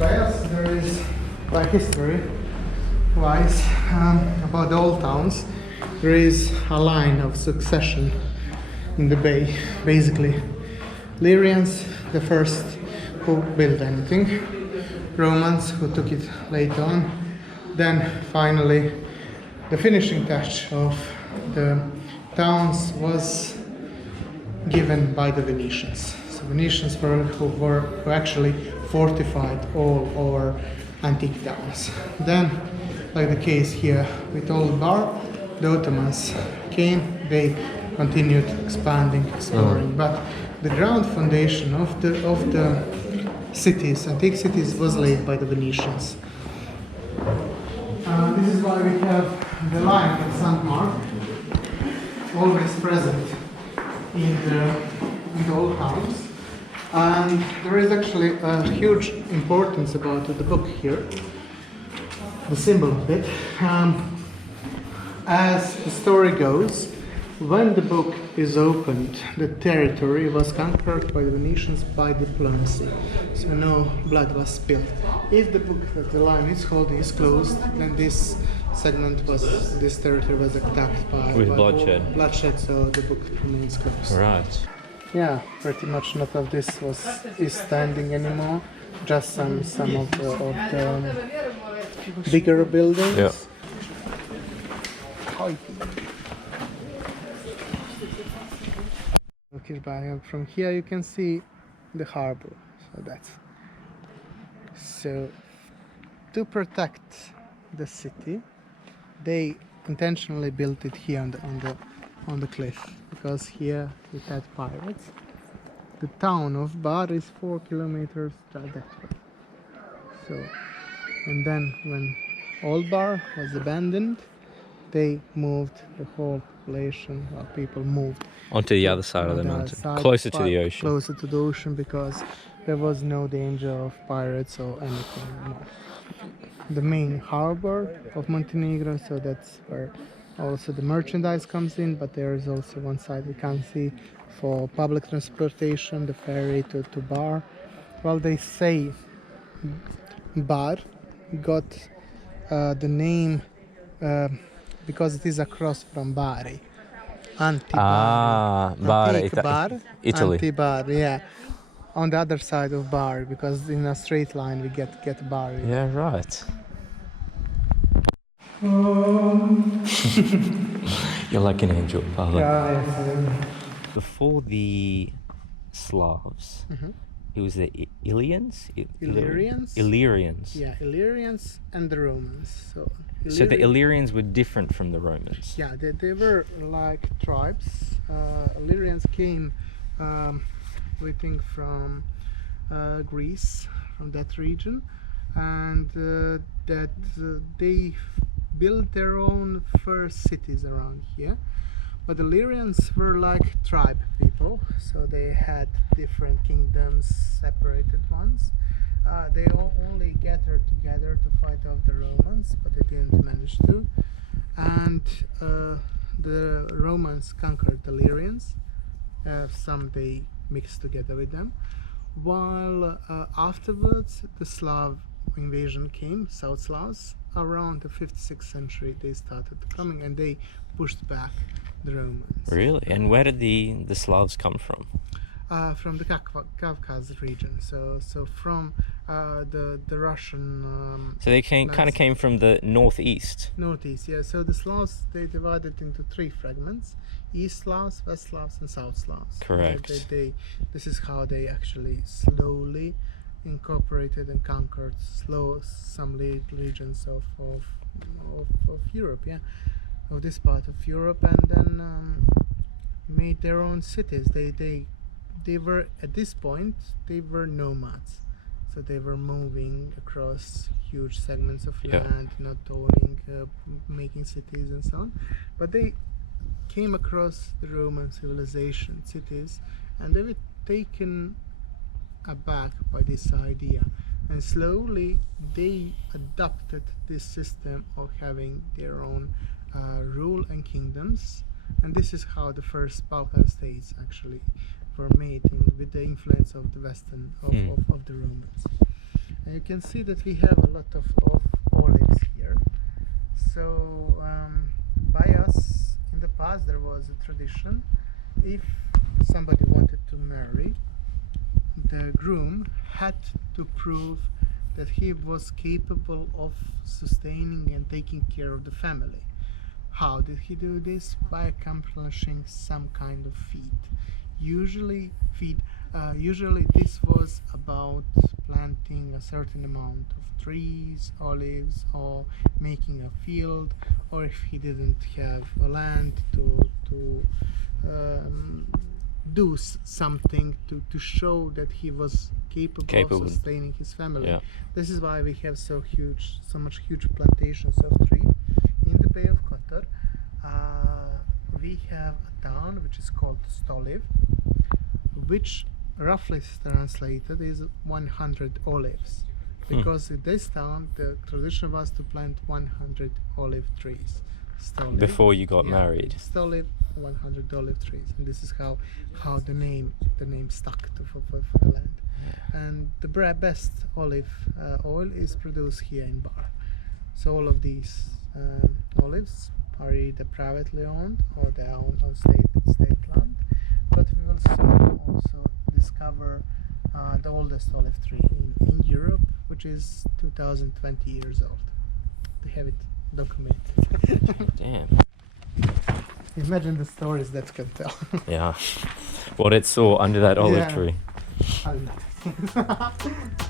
Yes, there is, by history-wise, about the old towns, there is a line of succession in the bay. Basically, Illyrians, the first who built anything, Romans, who took it later on, then finally the finishing touch of the towns was given by the Venetians. So Venetians who actually fortified all our antique towns. Then, like the case here with Old Bar, the Ottomans came, they continued expanding, exploring, but the ground foundation of the cities, antique cities, was laid by the Venetians. This is why we have the line of St. Mark always present in the old towns. And there is actually a huge importance about the book here, the symbol of it. As the story goes, when the book is opened, the territory was conquered by the Venetians by diplomacy, so no blood was spilled. If the book that the line is holding is closed, then this territory was attacked by bloodshed, so the book remains closed. Right. Yeah, pretty much not of this is standing anymore. Just some of the bigger buildings. Yeah. From here you can see the harbor. So to protect the city, they intentionally built it here on the cliff, because here we had pirates. The town of Bar is 4 kilometers that way. So, and then when Old Bar was abandoned, they moved the whole population, people moved onto the other side of the mountain, closer to the ocean. Closer to the ocean, because there was no danger of pirates or anything more. The main harbor of Montenegro, so that's where also the merchandise comes in, but there is also one side we can see for public transportation, the ferry to Bar. Well, they say Bar got the name because it is across from Bari. Antique Bar, Italy. Anti-Bar, yeah. On the other side of Bar, because in a straight line we get Bar. Yeah, right. You're like an angel, Pavle. Yeah. Before the Slavs, it was the Illyrians? Illyrians. Yeah, Illyrians and the Romans. So the Illyrians were different from the Romans? Yeah, they were like tribes. Illyrians came, we think, from Greece, from that region, and they built their own first cities around here. But the Illyrians were like tribe people, so they had different kingdoms, separated ones. They only gathered together to fight off the Romans, but they didn't manage to. And the Romans conquered the Illyrians. Some they mixed together with them. While afterwards the Slav invasion came, South Slavs, around the 5th, 6th century they started coming, and they pushed back the Romans. Really? And where did the Slavs come from? From the Caucasus region, so from the Russian. So they kind of came from the northeast. Northeast, yeah. So the Slavs, they divided into 3 fragments: East Slavs, West Slavs, and South Slavs. Correct. This is how they actually slowly incorporated and conquered some regions of Europe, yeah, of this part of Europe, and then made their own cities. They were, at this point, they were nomads, so they were moving across huge segments of land, not owning, making cities and so on. But they came across the Roman civilization, cities, and they were taken aback by this idea, and slowly they adopted this system of having their own rule and kingdoms, And this is how the first Balkan states actually were made with the influence of the Western of the Romans. And you can see that we have a lot of olives here. So by us in the past there was a tradition, if somebody wanted to marry, the groom had to prove that he was capable of sustaining and taking care of the family. How did he do this? By accomplishing some kind of feat. Usually this was about planting a certain amount of trees, olives, or making a field, or if he didn't have a land to do something to show that he was capable of sustaining his family. Yeah. This is why we have so much huge plantations of tree. In the Bay of Kotor, we have a town which is called Stoliv, which roughly translated is 100 olives. Because in this town the tradition was to plant 100 olive trees. Stoliv, Before you got married. Stoliv, 100 olive trees, and this is how the name stuck for the land. And the best olive oil is produced here in Bar. So all of these olives are either privately owned or they are owned on state land. But we will soon also discover the oldest olive tree in Europe, which is 2020 years old. They have it documented. Damn. Imagine the stories that can tell. Yeah. What it saw under that olive tree. I love it.